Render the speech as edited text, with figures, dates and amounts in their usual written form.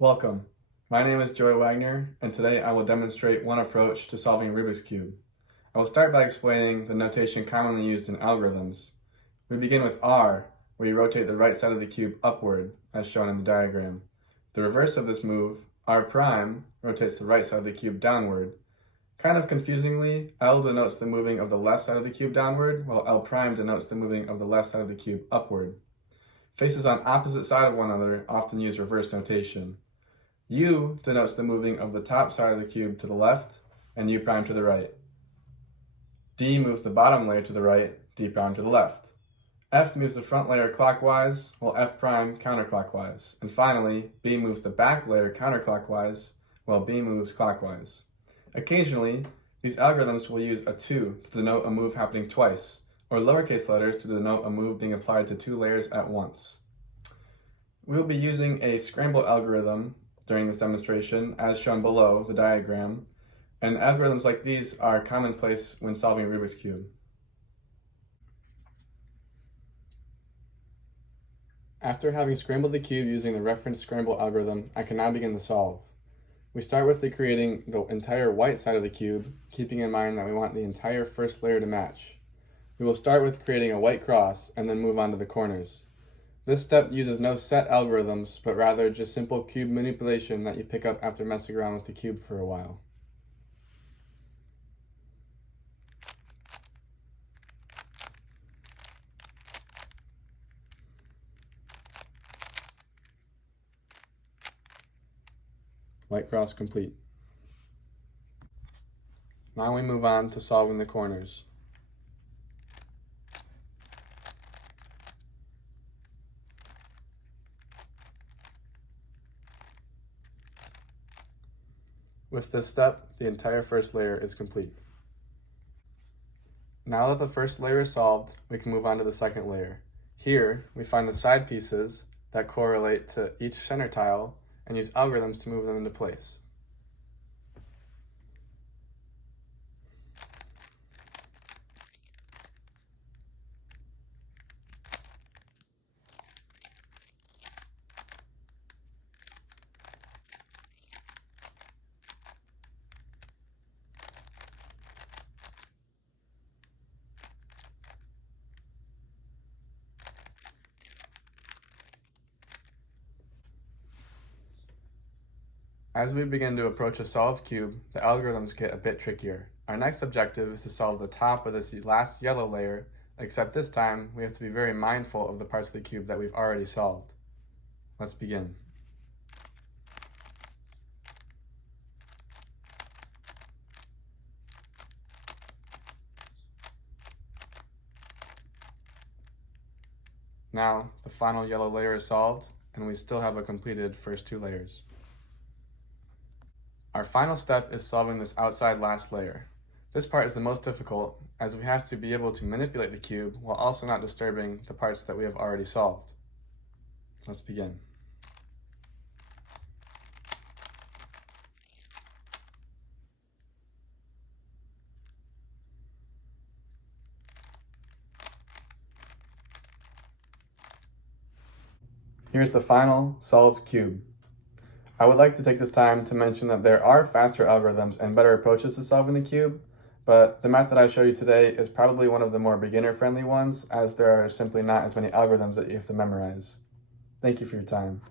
Welcome. My name is Joey Wagner, and today I will demonstrate one approach to solving Rubik's Cube. I will start by explaining the notation commonly used in algorithms. We begin with R, where you rotate the right side of the cube upward, as shown in the diagram. The reverse of this move, R prime, rotates the right side of the cube downward. Kind of confusingly, L denotes the moving of the left side of the cube downward, while L prime denotes the moving of the left side of the cube upward. Faces on opposite side of one another often use reverse notation. U denotes the moving of the top side of the cube to the left, and U prime to the right. D moves the bottom layer to the right, D prime to the left. F moves the front layer clockwise, while F prime counterclockwise. And finally, B moves the back layer counterclockwise, while B moves clockwise. Occasionally, these algorithms will use a 2 to denote a move happening twice, or lowercase letters to denote a move being applied to two layers at once. We will be using a scramble algorithm during this demonstration, as shown below the diagram, and algorithms like these are commonplace when solving Rubik's Cube. After having scrambled the cube using the reference scramble algorithm, I can now begin to solve. We start with creating the entire white side of the cube, keeping in mind that we want the entire first layer to match. We will start with creating a white cross and then move on to the corners. This step uses no set algorithms, but rather just simple cube manipulation that you pick up after messing around with the cube for a while. White cross complete. Now we move on to solving the corners. With this step, the entire first layer is complete. Now that the first layer is solved, we can move on to the second layer. Here, we find the side pieces that correlate to each center tile and use algorithms to move them into place. As we begin to approach a solved cube, the algorithms get a bit trickier. Our next objective is to solve the top of this last yellow layer, except this time we have to be very mindful of the parts of the cube that we've already solved. Let's begin. Now, the final yellow layer is solved, and we still have a completed first two layers. Our final step is solving this outside last layer. This part is the most difficult, as we have to be able to manipulate the cube while also not disturbing the parts that we have already solved. Let's begin. Here's the final solved cube. I would like to take this time to mention that there are faster algorithms and better approaches to solving the cube, but the method I show you today is probably one of the more beginner-friendly ones, as there are simply not as many algorithms that you have to memorize. Thank you for your time.